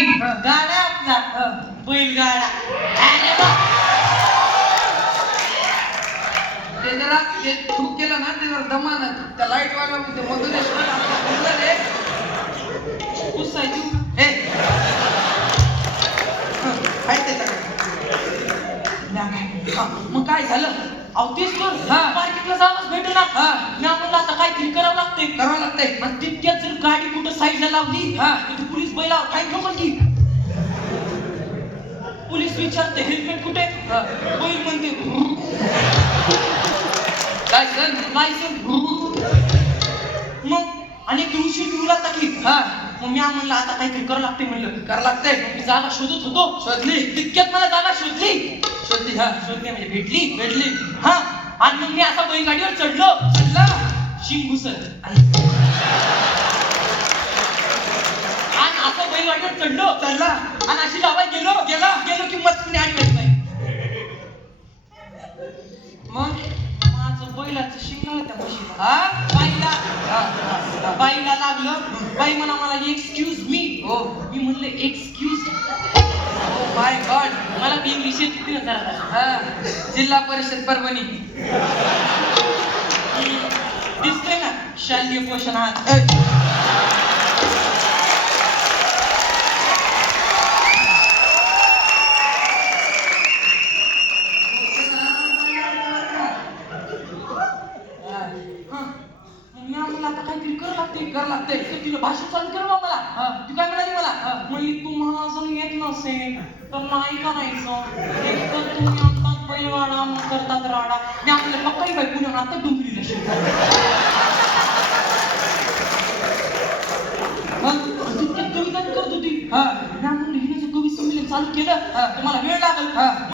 गाडा आपला बैलगाडा. अरे वा. ते जरा ते थूक केलं ना ते जरा दमानं त्या लाईट वाला म्हणजे मधुरेश्वर पुसायची हे काय त्याच्याकडे मग काय झालं? अहो तेच तर पार्किंगला जाऊनच भेटला. मी म्हणलं आता काहीतरी करावं लागतंय. करावं लागतंय. आणि तितक्यात जर गाडी कुठं साईडला लावली तर पोलीस बैलावर काय ठोकल की. पोलीस विचारते हेल्मेट कुठे? बैल म्हणते लायसन. मग आणि दिवशी निघून आता की मग मी म्हणलं आता काहीतरी करावं लागतंय. म्हणलं करावं लागतंय. मी जागा शोधत होतो. शोधली. तितक्यात मला जागा शोधली म्हणजे भेटली. आणि मग मी असा बैलगाडीवर चढलो. शिंग घुसत आणि असं बैलगाडीवर चढला आणि अशी लावायला गेलो की मस्तीने आडवी आली बाई. मग माझं बैलाचं शिंगलं त्या म्हशीला. बाईला लागलं. बाई म्हणा मला एक्सक्यूज मी. मी म्हणलं एक्सक्यूज. माय गॉड. मला बी इंग्लिश येते ना जरा. जिल्हा परिषद परभणी दिसतंय ना शालेय पोषण आहात. आता काहीतरी करावं लागतंय. तर तिला भाषण चालू कर मला. ती काय म्हणाली मला? म्हणली तुम्हाला जर येत नसेल तर नाही करायचं. एक तर तुम्ही आत्ताच बैलगाडा मग करतात राडा. मी आपल्याला पक्काही बाई पुण्यात आता डुंबलीला मग तितक्यात कविता करत होती. मी म्हणलं हिने जर कवी संमेलन चालू केलं तर मला वेळ लागेल.